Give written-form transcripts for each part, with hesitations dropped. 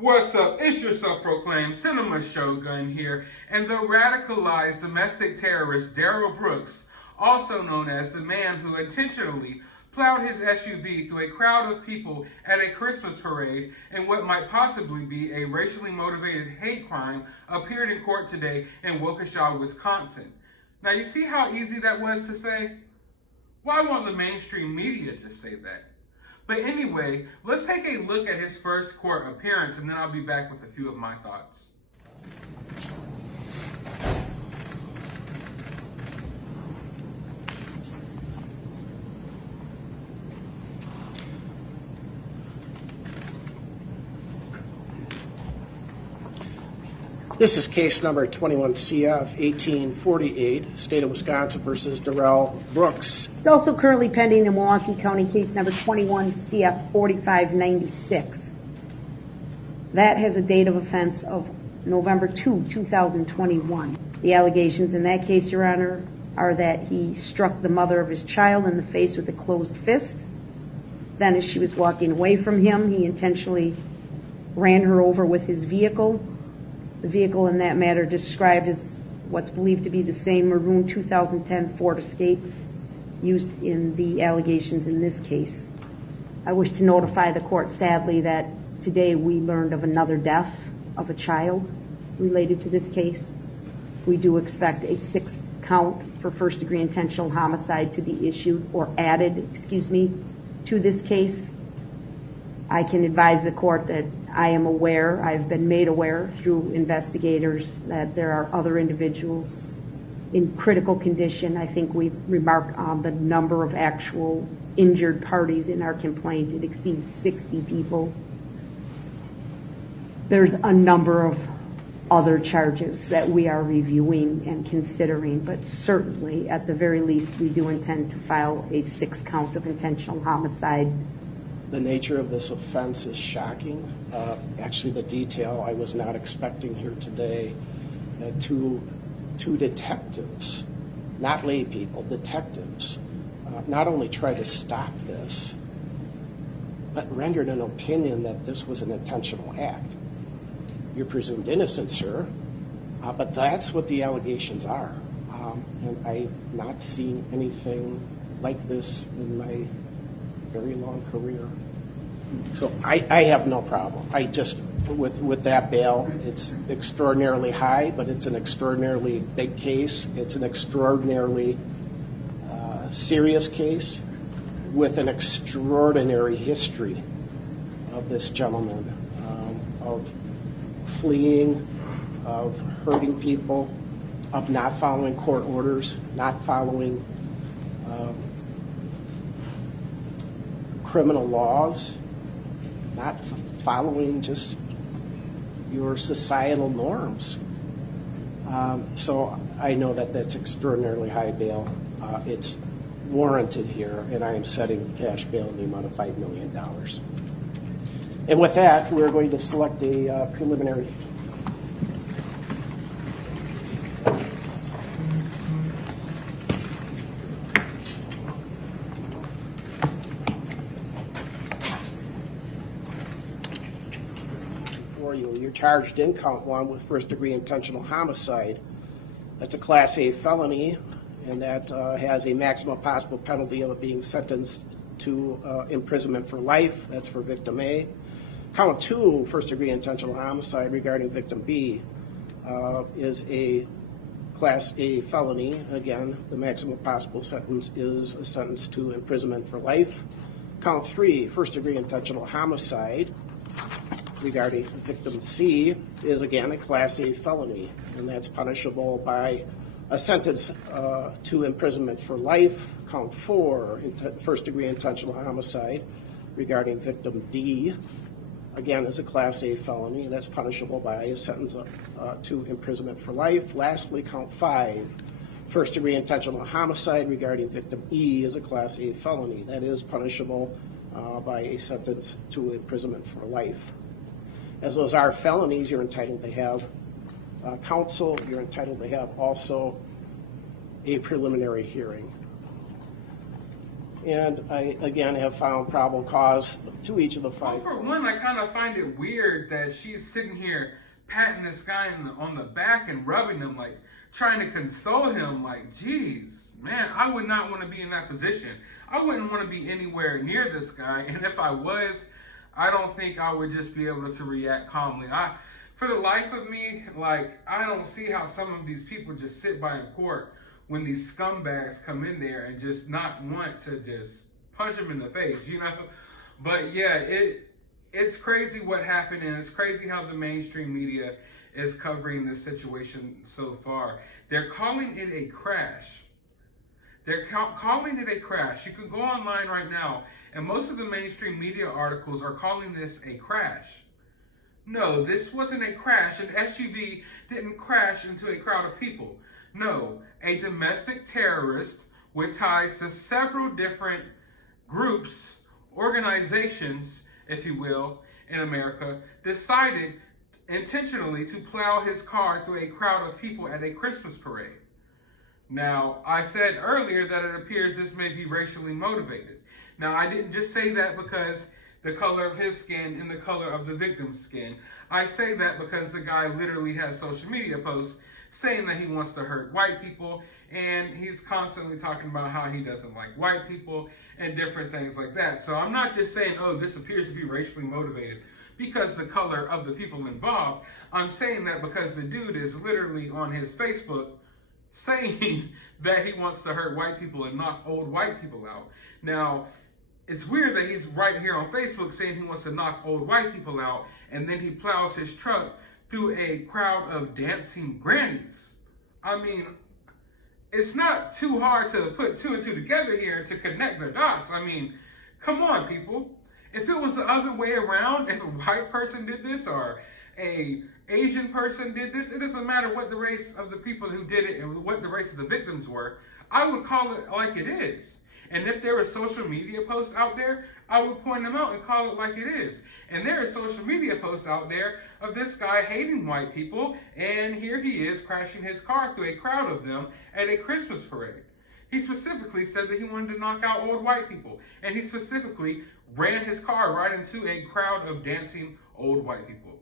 What's up? It's your self-proclaimed cinema shogun here, and the radicalized domestic terrorist Darrel Brooks, also known as the man who intentionally plowed his SUV through a crowd of people at a Christmas parade in what might possibly be a racially motivated hate crime, appeared in court today in Waukesha, Wisconsin. Now, you see how easy that was to say? Why won't the mainstream media just say that? But anyway, let's take a look at his first court appearance, and then I'll be back with a few of my thoughts. This is case number 21 CF 1848, State of Wisconsin versus Darrel Brooks. It's also currently pending in Milwaukee County case number 21 CF 4596. That has a date of offense of November 2, 2021. The allegations in that case, Your Honor, are that he struck the mother of his child in the face with a closed fist. Then as she was walking away from him, he intentionally ran her over with his vehicle. The vehicle in that matter described as what's believed to be the same maroon 2010 Ford Escape used in the allegations in this case. I wish to notify the court, sadly, that today we learned of another death of a child related to this case. We do expect a 6th count for first-degree intentional homicide to be issued or added, to this case. I can advise the court that I am aware, I've been made aware through investigators that there are other individuals in critical condition. I think we've remarked on the number of actual injured parties in our complaint. It exceeds 60 people. There's a number of other charges that we are reviewing and considering, but certainly, at the very least, we do intend to file a 6th count of intentional homicide. The nature of this offense is shocking. Actually, the detail I was not expecting here today, that two detectives, not lay people, detectives, not only tried to stop this, but rendered an opinion that this was an intentional act. You're presumed innocent, sir, but that's what the allegations are. And I've not seen anything like this in my very long career. So I have no problem. I just, with that bail, it's extraordinarily high, but it's an extraordinarily big case. It's an extraordinarily serious case with an extraordinary history of this gentleman, of fleeing, of hurting people, of not following court orders, not following criminal laws, not following just your societal norms. So I know that that's extraordinarily high bail. It's warranted here, and I am setting cash bail in the amount of $5 million. And with that, we're going to select a preliminary. You're charged in count 1 with first-degree intentional homicide. That's a Class A felony, and that has a maximum possible penalty of being sentenced to imprisonment for life. That's for victim A. Count 2, first-degree intentional homicide regarding victim B, is a Class A felony. Again, the maximum possible sentence is a sentence to imprisonment for life. Count 3, first-degree intentional homicide regarding victim C is again a Class A felony, and that's punishable by a sentence to imprisonment for life. Count 4, first-degree intentional homicide regarding victim D, again is a Class A felony, that's punishable by a sentence to imprisonment for life. Lastly, count 5, first-degree intentional homicide regarding victim E is a Class A felony, that is punishable by a sentence to imprisonment for life. As those are felonies, you're entitled to have counsel. You're entitled to have also a preliminary hearing. And I, again, have found probable cause to each of the Well, 5. for one, I kind of find it weird that she's sitting here patting this guy on the back and rubbing him, like trying to console him. Like, geez, man, I would not want to be in that position. I wouldn't want to be anywhere near this guy. And if I was, I don't think I would just be able to react calmly. For the life of me, like, I don't see how some of these people just sit by in court when these scumbags come in there and just not want to just punch him in the face, you know? But yeah, it's crazy what happened, and it's crazy how the mainstream media is covering this situation so far. They're calling it a crash. They're calling it a crash. You can go online right now, and most of the mainstream media articles are calling this a crash. No, this wasn't a crash. An SUV didn't crash into a crowd of people. No, a domestic terrorist with ties to several different groups, organizations, if you will, in America, decided intentionally to plow his car through a crowd of people at a Christmas parade. Now, I said earlier that it appears this may be racially motivated. Now, I didn't just say that because the color of his skin and the color of the victim's skin. I say that because the guy literally has social media posts saying that he wants to hurt white people, and he's constantly talking about how he doesn't like white people and different things like that. So I'm not just saying, oh, this appears to be racially motivated because the color of the people involved. I'm saying that because the dude is literally on his Facebook saying that he wants to hurt white people and knock old white people out. Now, it's weird that he's right here on Facebook saying he wants to knock old white people out, and then he plows his truck through a crowd of dancing grannies. I mean, it's not too hard to put 2 and 2 together here to connect the dots. I mean, come on, people. If it was the other way around, if a white person did this or a Asian person did this, it doesn't matter what the race of the people who did it and what the race of the victims were. I would call it like it is. And if there were social media posts out there, I would point them out and call it like it is. And there are social media posts out there of this guy hating white people, and here he is crashing his car through a crowd of them at a Christmas parade. He specifically said that he wanted to knock out old white people, and he specifically ran his car right into a crowd of dancing old white people.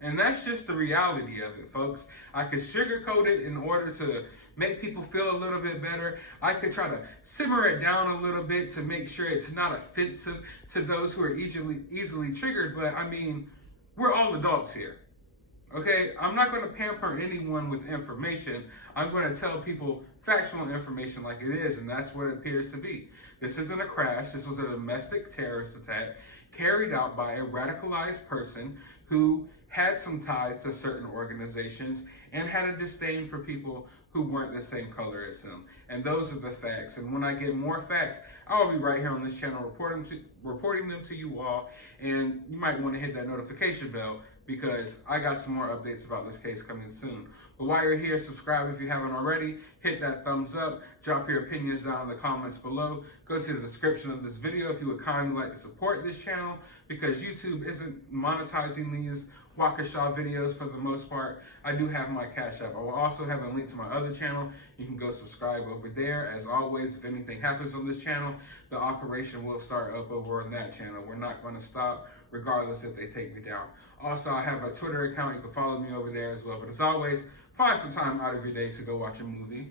And that's just the reality of it, folks. I could sugarcoat it in order to make people feel a little bit better. I could try to simmer it down a little bit to make sure it's not offensive to those who are easily triggered. But I mean, we're all adults here. Okay? I'm not going to pamper anyone with information. I'm going to tell people factual information like it is, and that's what it appears to be. This isn't a crash. This was a domestic terrorist attack carried out by a radicalized person who had some ties to certain organizations and had a disdain for people who weren't the same color as him. And those are the facts. And when I get more facts, I'll be right here on this channel reporting them to you all. And you might want to hit that notification bell because I got some more updates about this case coming soon. But while you're here, subscribe if you haven't already. Hit that thumbs up. Drop your opinions down in the comments below. Go to the description of this video if you would kindly like to support this channel, because YouTube isn't monetizing these Waukesha videos for the most part. I do have my CashApp. I will also have a link to my other channel. You can go subscribe over there. As always, if anything happens on this channel, the operation will start up over on that channel. We're not going to stop regardless if they take me down. Also, I have a Twitter account. You can follow me over there as well. But as always, find some time out of your day to go watch a movie.